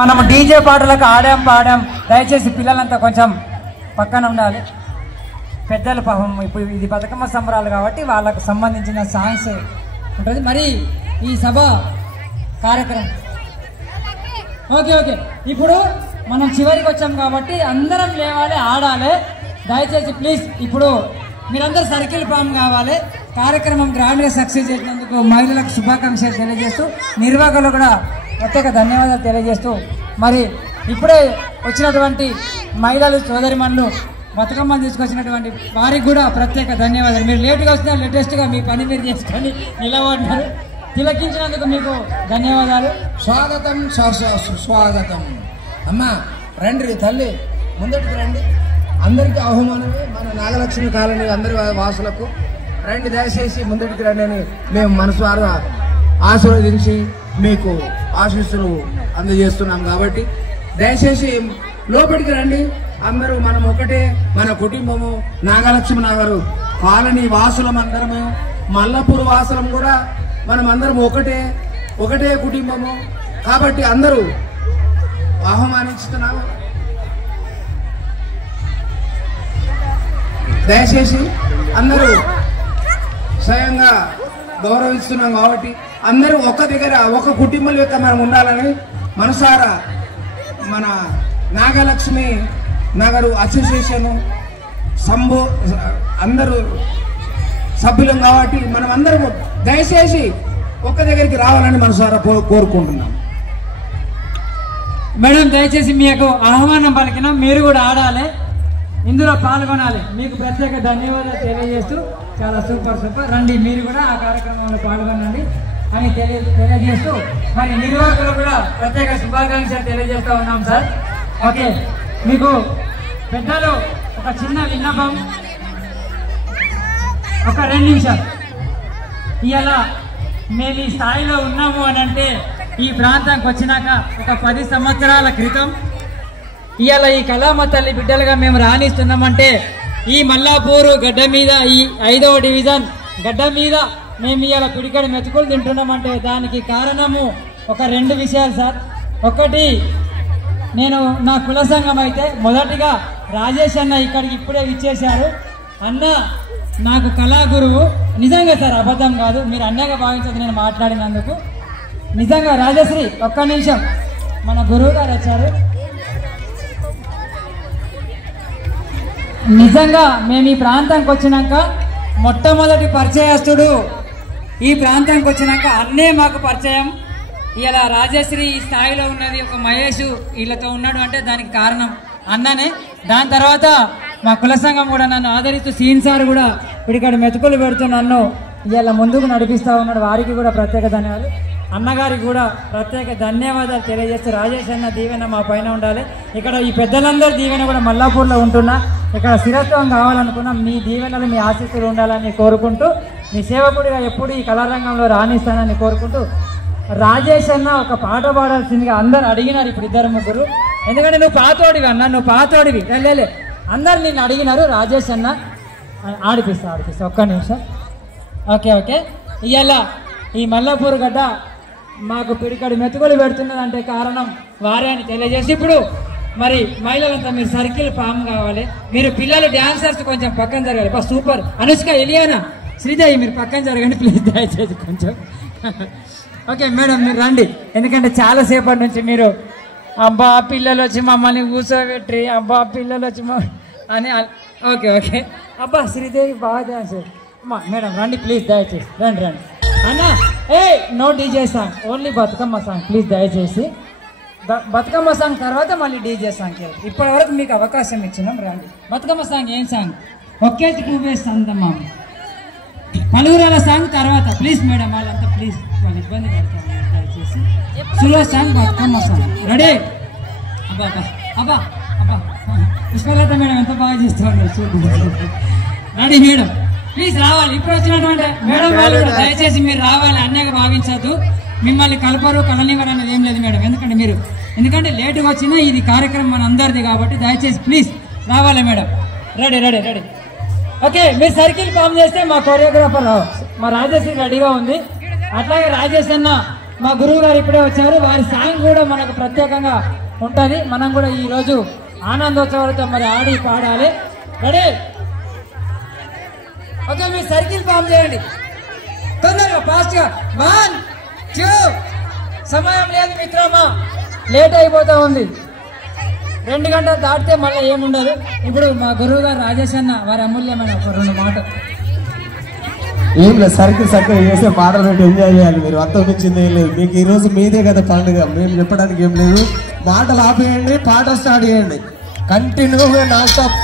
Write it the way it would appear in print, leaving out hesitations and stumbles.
మనం డీజే పాటలకు ఆడాం పాడాం. దయచేసి పిల్లలంతా కొంచెం పక్కన ఉండాలి. పెద్దలు పాపం ఇప్పుడు ఇది బతుకమ్మ సంబరాలు కాబట్టి వాళ్ళకు సంబంధించిన సాంగ్స్ ఉంటుంది. మరి ఈ సభ కార్యక్రమం ఓకే ఓకే. ఇప్పుడు మనం చివరికి వచ్చాం కాబట్టి అందరం లేవాలి, ఆడాలి. దయచేసి ప్లీజ్ ఇప్పుడు మీరందరూ సర్కిల్ ఫామ్ కావాలి. కార్యక్రమం గ్రాండ్గా సక్సెస్ చేసినందుకు మహిళలకు శుభాకాంక్షలు తెలియజేస్తూ, నిర్వాహకులకు కూడా ప్రత్యేక ధన్యవాదాలు తెలియజేస్తూ, మరి ఇప్పుడే వచ్చినటువంటి మహిళలు సోదరిమణులు బతుకమ్మను తీసుకొచ్చినటువంటి వారికి కూడా ప్రత్యేక ధన్యవాదాలు. మీరు లేటుగా వచ్చినా లేటెస్ట్గా మీ పని మీరు చేసుకొని నిలబడినారు. తిలకించినందుకు మీకు ధన్యవాదాలు. స్వాగతం సుస్వాగతం. అమ్మ రండి తల్లి, ముందటికి రండి. అందరికీ ఆహ్వానమే, మన నాగలక్ష్మి కాలనీ అందరి వాసులకు రండి, దయచేసి ముందటికి రండి అని మేము మనసు ద్వారా ఆశీర్వదించి మీకు ఆశీస్సులు అందజేస్తున్నాం. కాబట్టి దయచేసి లోపలికి రండి. అందరూ మనం ఒకటే, మన కుటుంబము నాగలక్ష్మి నగరు కాలనీ వాసులం అందరము, మల్లపూర్ వాసులం కూడా మనం అందరం ఒకటే కుటుంబము. కాబట్టి అందరూ ఆహ్వానిస్తున్నాము. దయచేసి అందరూ స్వయంగా గౌరవిస్తున్నాం కాబట్టి అందరూ ఒక దగ్గర ఒక కుటుంబం యొక్క మనం ఉండాలని మనసారా మన నాగలక్ష్మి నగరు అసోసియేషన్ అందరూ సభ్యులం కాబట్టి మనం అందరం దయచేసి ఒక్క దగ్గరికి రావాలని మనసారా కోరుకుంటున్నాం. మేడం దయచేసి మీకు ఆహ్వానం పలికినా మీరు కూడా ఆడాలి, ఇందులో పాల్గొనాలి. మీకు ప్రత్యేక ధన్యవాదాలు తెలియజేస్తూ చాలా సూపర్ రండి, మీరు కూడా ఆ కార్యక్రమంలో పాల్గొనండి అని తెలియజేస్తూ, మరి నిర్వాహకులు కూడా ప్రత్యేక శుభాకాంక్షలు తెలియజేస్తూ ఉన్నాం సార్. ఓకే, మీకు పెద్దలు ఒక చిన్న విన్నపం, ఒక 2 నిమిషాలు. ఇవాళ మేము ఈ స్థాయిలో ఉన్నాము అని అంటే ఈ ప్రాంతానికి వచ్చినాక ఒక 10 సంవత్సరాల క్రితం ఇవాళ ఈ కళామ తల్లి బిడ్డలుగా మేము రాణిస్తున్నామంటే ఈ మల్లాపూరు గడ్డ మీద, ఈ 5వ డివిజన్ గడ్డ మీద మేము ఇవాళ పిడికడి మెతుకులు తింటున్నామంటే దానికి కారణము ఒక 2 విషయాలు సార్. ఒకటి, నేను నా కుల సంఘం అయితే మొదటిగా రాజేష్ అన్న ఇక్కడికి ఇప్పుడే ఇచ్చేశారు. అన్న నాకు కళా గురువు, నిజంగా సార్ అబద్ధం కాదు, మీరు అన్నగా భావించదు నేను మాట్లాడినందుకు. నిజంగా రాజశ్రీ ఒక్క నిమిషం, మన గురువు గారు వచ్చారు. నిజంగా మేము ఈ ప్రాంతానికి వచ్చినాక మొట్టమొదటి పరిచయస్తుడు ఈ ప్రాంతానికి వచ్చినాక అన్నే మాకు పరిచయం. ఇలా రాజశ్రీ ఈ స్థాయిలో ఉన్నది, ఒక మహేష్ వీళ్ళతో ఉన్నాడు అంటే దానికి కారణం అన్ననే. దాని తర్వాత మా కుల సంఘం కూడా నన్ను ఆదరిస్తూ సీన్ సార్ కూడా ఇక్కడ మెతుకులు పెడుతూ నన్ను ఇలా ముందుకు నడిపిస్తూ ఉన్నాడు. వారికి కూడా ప్రత్యేక ధన్యవాదాలు. అన్నగారికి కూడా ప్రత్యేక ధన్యవాదాలు తెలియజేస్తూ, రాజేష్ అన్న దీవెన మా పైన ఉండాలి. ఇక్కడ ఈ పెద్దలందరూ దీవెన కూడా మల్లాపూర్లో ఉంటున్నా, ఇక్కడ స్థిరత్వం కావాలనుకున్నాం. మీ దీవెనలు మీ ఆశీస్సులు ఉండాలని కోరుకుంటూ, మీ సేవకుడిగా ఎప్పుడు ఈ కళారంగంలో రాణిస్తానని కోరుకుంటూ, రాజేష్ అన్న ఒక పాట పాడాల్సిందిగా అందరు అడిగినారు. ఇప్పుడు 2-3, ఎందుకంటే నువ్వు పాతోడివి అన్న, నువ్వు పాతోడివి లే అందరు నిన్ను అడిగినారు. రాజేష్ అన్న ఆడిపిస్తా ఒక్క నిమిషం. ఓకే ఇవాళ ఈ మల్లాపూర్ గడ్డ మాకు పిడికడి మెతుకులు పెడుతున్నదంటే కారణం వారే అని తెలియజేసి, ఇప్పుడు మరి మహిళలంతా మీరు సర్కిల్ ఫామ్ కావాలి. మీరు పిల్లలు డాన్సర్స్ కొంచెం పక్కన జరగాలి. సూపర్. అనుష్క, ఎలియానా, శ్రీదేవి మీరు పక్కన జరగండి ప్లీజ్, దయచేసి కొంచెం. ఓకే మేడం మీరు రండి, ఎందుకంటే చాలాసేపటి నుంచి మీరు అబ్బా పిల్లలు వచ్చి మమ్మల్ని కూర్చోబెట్టి అబ్బా పిల్లలు వచ్చి అని. ఓకే అబ్బా శ్రీదేవి బాగా డాన్స్. మేడం రండి ప్లీజ్, దయచేసి రండి అన్న. No DJ song, only Bathukamma song please దయచేసి. బతుకమ్మ సాంగ్ తర్వాత మళ్ళీ డీజే సాంగ్. ఇప్పటి వరకు మీకు అవకాశం ఇచ్చినాం, రండి. బతుకమ్మ సాంగ్ ఏం సాంగ్? ఒక్కేసి పువ్వేసి అందమ్మా పలువురాల సాంగ్ తర్వాత ప్లీజ్ మేడం, వాళ్ళంతా ప్లీజ్, వాళ్ళు ఇబ్బంది పడతారు దయచేసి. సులో సాంగ్ బతుకమ్మ సాంగ్ రెడీ. అబ్బా పుష్పలత మేడం ఎంత బాగా చేస్తున్నారు. రెడీ మేడం ప్లీజ్ రావాలి. ఇప్పుడు వచ్చినటువంటి మేడం వాళ్ళు కూడా దయచేసి మీరు రావాలి, అన్నగా భావించద్దు. మిమ్మల్ని కలపరు కలనివ్వరు అనేది ఏం లేదు మేడం, ఎందుకంటే లేటుగా వచ్చినా ఇది కార్యక్రమం మన అందరిది కాబట్టి దయచేసి ప్లీజ్ రావాలి మేడం. రెడీ. ఓకే మీరు సర్కిల్ ఫామ్ చేస్తే మా కొరియోగ్రాఫర్ మా రాజేష్ రెడీగా ఉంది. అట్లాగే రాజేష్ అన్న మా గురువు గారు ఇప్పుడే వచ్చారు. వారి సాంగ్ కూడా మనకు ప్రత్యేకంగా ఉంటుంది. మనం కూడా ఈరోజు ఆనందోత్సవాలతో మరి ఆడి పాడాలి. రెడీ? ఓకే, మీరు సర్కిల్ ఫామ్ చేయండి తొందరగా, ఫాస్ట్గా. 1 2 సమయం లేదు మిత్రమా, లేట్ అయిపోతా ఉంది. 2 గంటలు దాటితే మళ్ళీ ఏముండదు. ఇప్పుడు మా గురువు గారు రాజేష్ అన్న వారి అమూల్యమైన ఒక 2 మాటలు. ఏం లేదు, సర్కిల్ చక్కగా చేస్తే పాటలు పెట్టి ఎంజాయ్ చేయాలి. మీరు అంత మించింది ఏం లేదు. మీకు ఈరోజు మీదే కదా పండుగ, మేము చెప్పడానికి ఏం లేదు. మాటలు ఆపేయండి, పాట స్టార్ట్ చేయండి కంటిన్యూగా నాన్ స్టాప్.